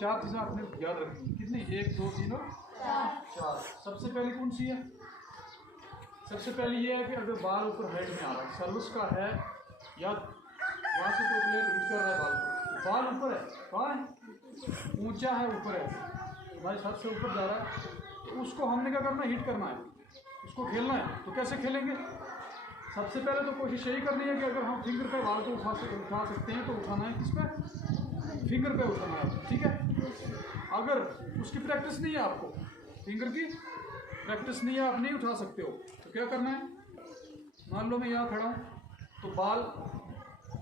चार चीज़ें आपने याद रखनी है। कितनी? 1 2 3 और 4। सबसे पहली कौन सी है? सबसे पहली ये है कि अगर बाल ऊपर हेड में आ रहा है, सर्विस का है या वहाँ से कोई प्लेयर हिट कर रहा है बाल को, बाल ऊपर है, कहाँ है? ऊंचा है, ऊपर है, हमारे छत से ऊपर जा रहा है, तो उसको हमने क्या करना है? हिट करना है, उसको खेलना है। तो कैसे खेलेंगे? सबसे पहले तो कोशिश यही करनी है कि अगर हम फिंगर पे बाल को उठा सकते हैं तो उठाना है। किस पे? फिंगर पे उठाना है, ठीक है। अगर उसकी प्रैक्टिस नहीं है, आपको फिंगर की प्रैक्टिस नहीं है, आप नहीं उठा सकते हो, तो क्या करना है? मान लो मैं यहाँ खड़ा हूँ, तो बाल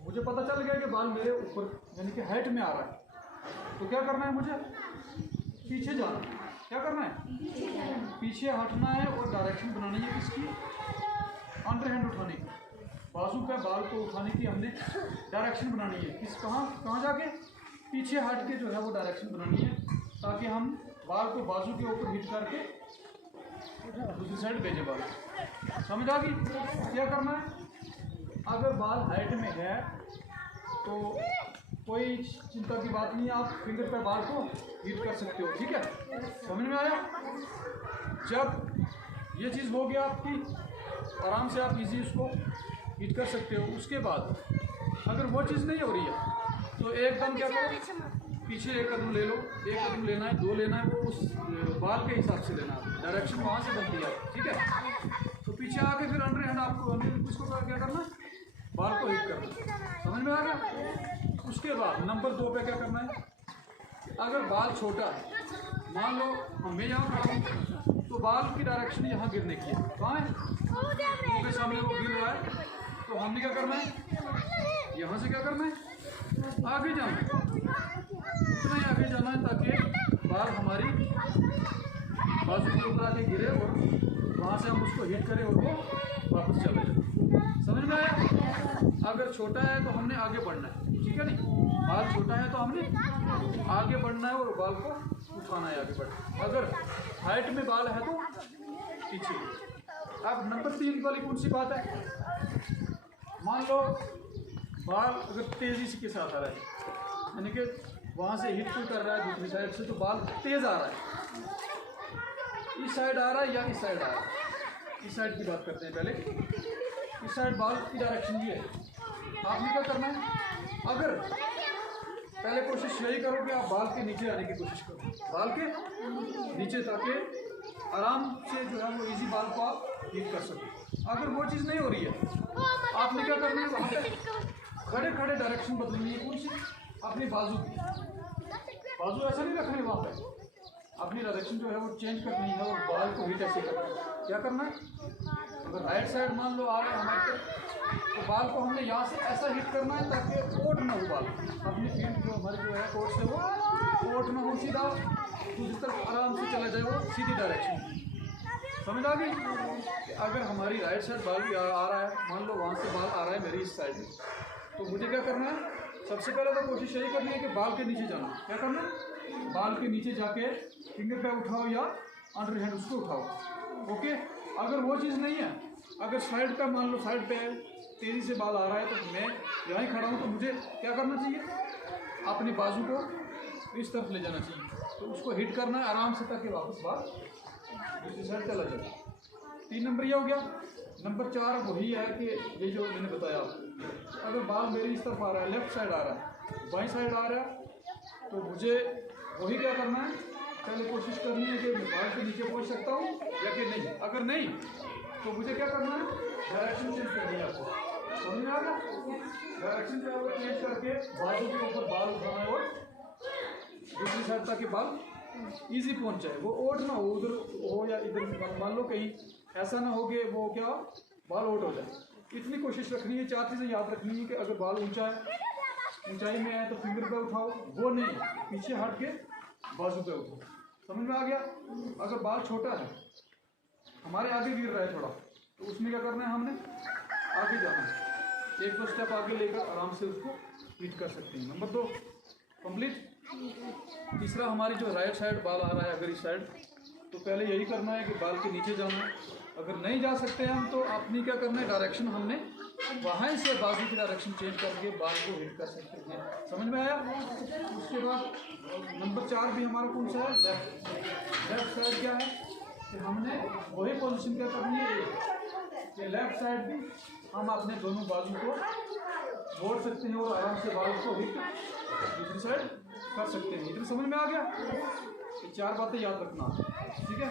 मुझे पता चल गया कि बाल मेरे ऊपर यानी कि हाइट में आ रहा है, तो क्या करना है? मुझे पीछे जाना है। क्या करना है? पीछे हटना है और डायरेक्शन बनानी है किसकी? अंडर हैंड उठाने की, बाजू का बाल को उठाने की हमने डायरेक्शन बनानी है। किस कहाँ जाके? पीछे हट के जो है वो डायरेक्शन बनानी है, ताकि हम बाल को बाजू के ऊपर हिट करके दूसरी साइड भेजे बाल। समझ आ गई? क्या करना है? अगर बाल हाइट में है तो कोई चिंता की बात नहीं है, आप फिंगर पर बाल को हिट कर सकते हो, ठीक है। समझ में आया? जब ये चीज़ हो गया आपकी, आराम से आप इजी उसको हिट कर सकते हो। उसके बाद अगर वो चीज़ नहीं हो रही है तो एकदम क्या करो? पीछे 1 कदम ले लो, 1 कदम लेना है, 2 लेना है, वो उस बाल के हिसाब से लेना है, डायरेक्शन वहाँ से बनती है, ठीक है। तो पीछे आके फिर अंडर हैंड आपको उसको क्या करना है? बाल को हिट करना। समझ में आ गया? उसके बाद नंबर 2 पे क्या करना है? अगर बाल छोटा है, मान लो मैं यहाँ खड़ा हूँ, तो बाल की डायरेक्शन यहाँ गिरने की है, कहाँ है? मेरे सामने वो गिर रहा है, तो हमने क्या करना है? यहाँ से क्या करना है? आगे जाना है, उतना ही आगे जाना है ताकि बाल हमारी बाजू के ऊपर आके गिरे और वहाँ से हम उसको हिट करें और वो वापस चले जाए। समझ में आया? अगर छोटा है तो हमने आगे बढ़ना है, ठीक है नहीं? बाल छोटा है तो हमने आगे बढ़ना है और बाल को उठाना है, आगे बढ़ना। अगर हाइट में बाल है तो पीछे। अब नंबर 3 वाली कौन सी बात है? मान लो बाल अगर तेज़ी से के साथ आ रहा है, यानी कि वहाँ से हिट कोई कर रहा है दूसरी साइड से, तो बाल तेज़ आ रहा है, इस साइड आ रहा है या इस साइड आ रहा है? इस साइड की बात करते हैं पहले। इस साइड बाल की डायरेक्शन ये है, आपने क्या करना है? अगर पहले कोशिश यही करो कि आप बाल के नीचे आने की कोशिश करो, बाल के नीचे, ताकि आराम से जो है वो इजी बाल को आप हिट कर सको। अगर वो चीज़ नहीं हो रही है, आपने क्या करना है? वहाँ पे खड़े खड़े डायरेक्शन बदलनी है। कौन सी? अपनी बाजू की। बाजू ऐसा नहीं रखनी, वहाँ पे अपनी डायरेक्शन जो है वो चेंज करनी है और बाल को हिट ऐसे करना है। क्या करना है? अगर राइट साइड मान लो आ रहे हैं हमारे, तो बाल को हमने यहाँ से ऐसा हिट करना है ताकि ओट ना हो बाल, अपनी फील्ड जो हमारी जो है कोट से वो ओट ना हो, सीधा दूसरी तरफ आराम से चला जाए वो सीधी डायरेक्शन। समझ आ गई? अगर हमारी राइट साइड बाल भी आ रहा है, मान लो वहाँ से बाल आ रहा है मेरी इस साइड में, तो मुझे क्या करना है? सबसे पहले तो कोशिश यही करनी है कि बाल के नीचे जाना। क्या करना है? बाल के नीचे जाके फिंगर पे उठाओ या अंडर हैंड उसको उठाओ, ओके। अगर वो चीज़ नहीं है, अगर साइड पे मान लो साइड पे तेज़ी से बाल आ रहा है, तो मैं यहाँ ही खड़ा हूँ, तो मुझे क्या करना चाहिए? अपनी बाजू को इस तरफ ले जाना चाहिए, तो उसको हिट करना है आराम से ताकि वापस बाल दूसरी साइड चला जाए। 3 नंबर ये हो गया। नंबर 4 वही है कि ये जो मैंने बताया आपको, अगर बाल मेरी इस तरफ आ रहा है, लेफ्ट साइड आ रहा है, बाईं साइड आ रहा है, तो मुझे वही क्या करना है? पहले कोशिश करनी है कि मैं बाल के नीचे पहुंच सकता हूँ या कि नहीं। अगर नहीं तो मुझे क्या करना है? डायरेक्शन चेंज करनी है आपको। समझ में आ गया? डायरेक्शन जो है वो चेंज करके बाजू के ऊपर बाल उठाना है और दूसरी साइड ताकि बाल इजी पहुंच जाए, वो ओट ना हो, उधर हो या इधर, मान लो कहीं ऐसा ना हो कि वो क्या बाल ओट हो जाए। इतनी कोशिश रखनी है। 4 चीज़ें याद रखनी है कि अगर बाल ऊंचा है, ऊंचाई में है, तो फिंगर पे उठाओ, वो नहीं पीछे हट के बाजू पे उठाओ। समझ में आ गया? अगर बाल छोटा है, हमारे आगे गिर रहा है थोड़ा, तो उसमें क्या करना है? हमने आगे जाना है, 1-2 स्टेप आगे लेकर आराम से उसको हिट कर सकते हैं। Number 2 complete. तीसरा हमारी जो राइट साइड बाल आ रहा है अगर इस साइड, तो पहले यही करना है कि बाल के नीचे जाना है। अगर नहीं जा सकते हम, तो अपनी क्या करना है? डायरेक्शन हमने वहाँ से बाजू की डायरेक्शन चेंज करके बाल को हिट कर सकते हैं। समझ में आया? उसके बाद नंबर 4 भी हमारा कौन सा है? लेफ्ट साइड क्या है कि हमने वही पोजीशन क्या करनी है कि लेफ्ट साइड भी हम अपने दोनों बाजू को मोड़ सकते हैं और आराम से बाल को हिट दूसरी साइड कर सकते हैं। इधर समझ में आ गया? ये 4 बातें याद रखना, ठीक है।